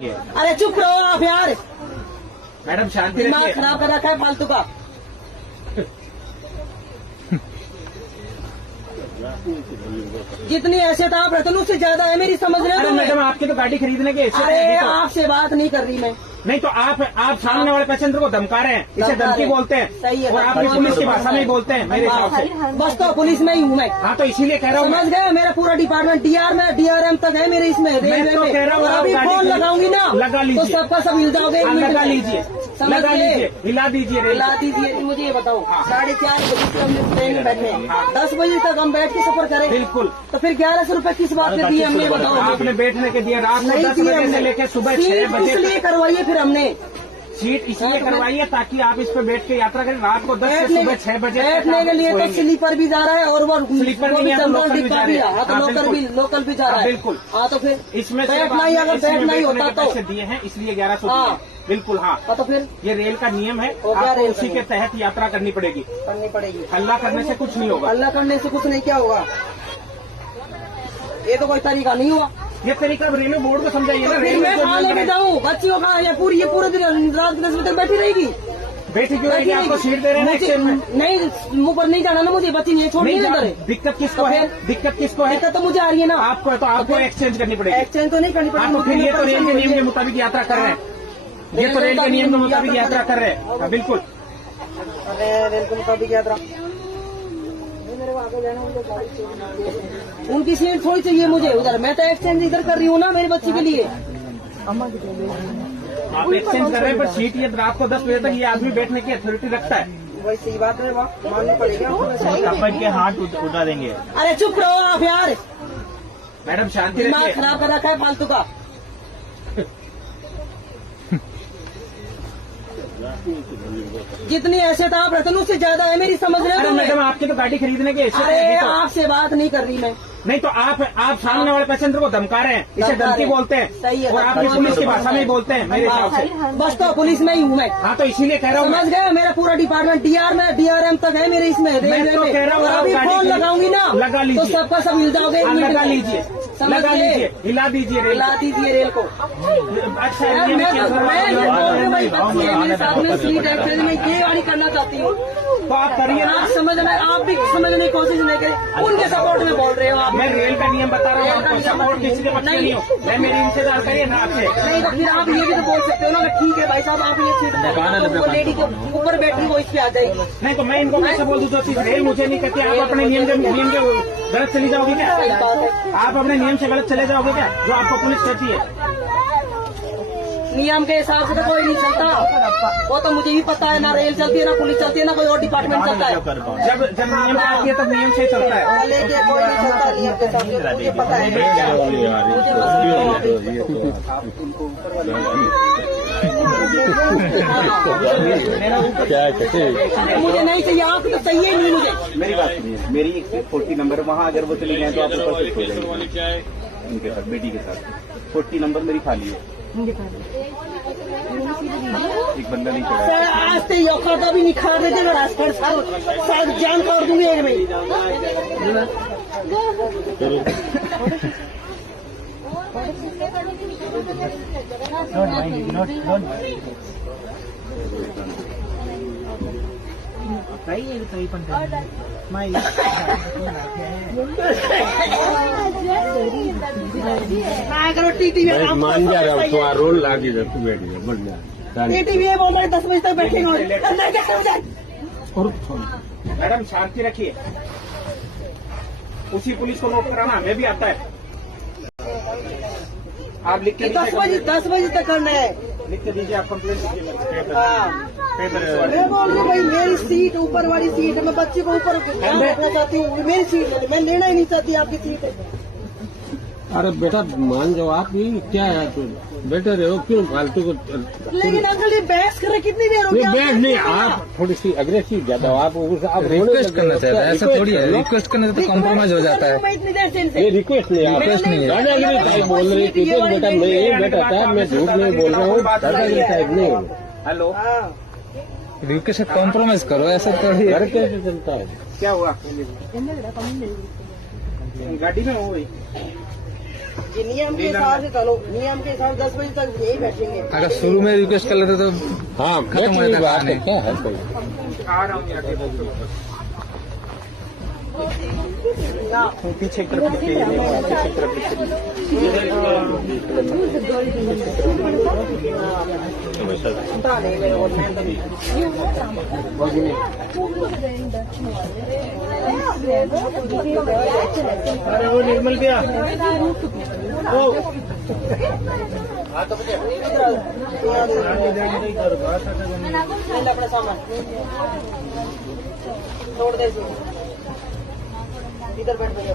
अरे चुप रहो आप यार, मैडम शांति दिमाग रखिए। खराब कर रखा है फालतू का। जितनी हैसियत आप रहते हो उससे ज्यादा है मेरी, समझ रहे अरे हो? मैडम आपके तो गाड़ी खरीदने के हिस्से अरे थे, तो। आपसे बात नहीं कर रही मैं। नहीं तो आप सामने वाले पैसेंजर को धमका रहे हैं, इसे धमका धमकी रहे हैं। बोलते हैं। सही है, और आप पुलिस की भाषा में ही बोलते हैं मेरे हिसाब से। बस तो पुलिस में ही हूँ मैं, हाँ तो इसीलिए कह रहा हूँ समझ गए? मेरा पूरा डिपार्टमेंट डीआर में DRM तक है मेरे इसमें मैं रेलवे तो में। कह रहा हूँ और आप अभी गाड़ी फोन लगाऊंगी ना लगा लीजिए। तो सबका सब हिल जाओगे। हाँ, लगा लीजिए, समझ लगा गए? लीजिए, हिला दीजिए रेल। हिला दीजिए। मुझे ये बताओ, हाँ। 4:30 बजे से हम ट्रेन में बैठे हैं, हाँ। 10 बजे तक हम बैठ के सफर करें। बिल्कुल। तो फिर 1100 रुपए किस बात पे दिए हमने, बताओ? आपने बैठने के दिए रात को नहीं 10 दिए बजे से हमने। लेकर सुबह 6 सीट बजे इसलिए तक। करवाइए फिर हमने, सीट इसलिए करवाइए ताकि आप इस पे बैठ के यात्रा करें। रात को 10 से बैठने सुबह 6 बजे तक बैठने आप के लिए तो सोएंगे। स्लीपर भी जा रहा है और वो स्लीपर वो नहीं है तो जनरल लोकल भी डिब्बा जा भी रहे है। हैं। हाँ तो हाँ, लोकल भी जा रहा हाँ, है। बिल्कुल। हाँ तो फिर इसमें से बैठना ही, अगर बैठना ही होता तो पैसे दिए हैं इसलिए 1100 हाँ। दिए हैं। बिल्कुल हाँ। तो फिर ये रेल का नियम है, हो गया आपको रेल उसी का के तहत यात्रा करनी पड़ेगी। करनी पड़ेगी। हल्ला करने से कुछ नहीं होगा। अल्लाह करने से कुछ नहीं, क्या होगा? ये तो कोई तरीका नहीं हुआ। ये तरीका रेलवे बोर्ड को समझाइए ना। फिर रेलवे मैं कहाँ लेके जाऊँ बच्चियों का? ये पूरे दिन रात 10 बजे तक बैठी रहेगी। बैठी क्यों रहेगी? आपको सीट दे रहे हैं ना एक्सचेंज में। नहीं, मुँह पर नहीं जाना ना मुझे, बच्ची ये छोड़ नहीं करे। दिक्कत किसको है? दिक्कत किसको है? दिक्कत तो मुझे आ रही है ना। आपको है तो आपको एक्सचेंज करनी पड़ेगी। एक्सचेंज तो नहीं करनी आप तो फिर ये तो रेल के नियम के मुताबिक यात्रा कर रहे हैं। ये तो रेल के नियम के मुताबिक यात्रा कर रहे हैं। हाँ, बिल्कुल। रेल के मुताबिक यात्रा। उनकी सीट थोड़ी चाहिए मुझे उधर, मैं तो एक्सचेंज इधर कर रही हूँ ना मेरी बच्ची के लिए। आप एक्सचेंज कर रहे हैं पर सीट ये रात को 10 बजे तक ये आदमी बैठने की अथॉरिटी रखता है। वही सही बात है, माननी पड़ेगी। अपन के हाथ उठा देंगे। अरे चुप रहो आप यार, मैडम शांति दिमाग रखिए। खराब कर रखा है फालतू का। जितनी हैसियत आप रहते हो उससे ज्यादा है मेरी, समझ रहे अरे हो? मैडम आपके तो गाड़ी खरीदने के हिस्से अरे थे, तो। आपसे बात नहीं कर रही मैं। नहीं तो आप सामने वाले पैसेंजर को धमका रहे हैं, इसे धमका धमकी रहे हैं। बोलते हैं। सही है, और आप पुलिस की भाषा में ही बोलते हैं मेरे हिसाब से। बस तो पुलिस में ही हूँ मैं, हाँ तो इसीलिए कह रहा हूँ समझ गए? मेरा पूरा डिपार्टमेंट DRM तक है मेरे इसमें मैं रेलवे तो में। कह रहा हूँ और आप अभी गाड़ी फोन लगाऊंगी ना लगा लीजिए। तो सबका सब हिल जाओगे। हाँ, लगा लीजिए, समझ लगा गए? लीजिए, हिला दीजिए रेल हिला को। दीजिए रेल को। अच्छा मैं ये नहीं ये बोल रही हूँ भाई, बच्ची है मेरे साथ में, सीट एक्सचेंज में ये गाड़ी करना चाहती हूँ। तो आप करिए ना। आप समझने, आप भी समझने की कोशिश नहीं करें, उनके सपोर्ट में बोल रहे हो आप। मैं रेल का नियम बता रहा हूँ आपको, सपोर्ट किसी के बच्चे नहीं हो। मैं मेरी इंतजार करिए ना आपसे। नहीं तो फिर आप ये भी तो बोल सकते हो ना कि ठीक है भाई साहब, आप ये सीट में वो लेडी के ऊपर बैठी वो इस पे आ जाएगी। नहीं तो मैं इनको कैसे बोल दूँ जो चीज रेल मुझे नहीं कहती। आप अपने नियम के गलत चली जाओगे क्या? सही बात है। आप अपने नियम से गलत चले जाओगे क्या जो आपको पुलिस कहती है? नियम के हिसाब से तो कोई नहीं चलता, वो तो मुझे भी पता है। ना रेल चलती है, ना पुलिस चलती है, ना कोई और डिपार्टमेंट चलता है। जब नियम आती है तब नियम से ही चलता है। लेके कोई नहीं चलता नियम के साथ, मुझे पता है। मुझे नहीं चाहिए, आप तो चाहिए नहीं मुझे। मेरी बात सुनिए, मेरी एक 40 नंबर वहाँ अगर वो चली गए तो आप ऊपर शिफ्ट हो जाएंगे उनके साथ, बेटी के साथ। 40 नंबर मेरी खाली है, एक बंदा नहीं चला। सर आज तो योखा भी निखार देते ना रास्ते सर जान तोड़ दूंगी एक में। करो टीटी में मान जा रहा हूँ, तो रोल लागी तू बैठ गया बढ़िया। टीटी में बोल रहे 10 बजे तक बैठेंगे। मैडम शांति रखिए, उसी पुलिस को नोट कराना हमें भी आता है। आप लिख के 10 बजे तक करना है। लिख के दीजिए, आप कंप्लेंट दीजिए। हाँ। पेपर मैं बोल रही हूँ भाई, मेरी सीट ऊपर वाली सीट है, मैं बच्चे को ऊपर ध्यान रखना चाहती हूँ। मेरी सीट मैं लेना ही नहीं चाहती आपकी सीट। अरे बेटा मान जाओ, आप ही क्या है, तो बेटे रहे हो, क्यों फालतू को। लेकिन अंकल ये बहस कर रहे कितनी देर हो गई? बैठ नहीं, आप थोड़ी सी अग्रेसिव ज्यादा हो। आप रिक्वेस्ट करना चाहते हैं, ऐसा थोड़ी है। रिक्वेस्ट करने से तो कॉम्प्रोमाइज हो जाता है। मैं इतनी देर से इनसे ये रिक्वेस्ट नहीं, रिक्वेस्ट नहीं है। दादागिरी टाइप बोल रहे थे बेटा, मैं यही बेटा था, मैं झूठ नहीं बोल रहा हूँ, दादागिरी टाइप नहीं हो। हेलो, हाँ। रिक्वेस्ट से कॉम्प्रोमाइज करो, ऐसा थोड़ी है। घर कैसे चलता है? क्या हुआ? गाड़ी में हो गई। ये नियम के हिसाब से चलो, नियम के हिसाब से 10 बजे तक यही बैठेंगे। अगर शुरू में रिक्वेस्ट कर लेते तो हाँ खत्म बैठ हो रही जाता बात खाने। है, क्या है कोई पीछे की तरफ पीछे की तरफ पता नहीं मेरे को, मैं तो अरे वो निर्मल भैया अपने सामान छोड़ दे इसे। इधर बैठ भैया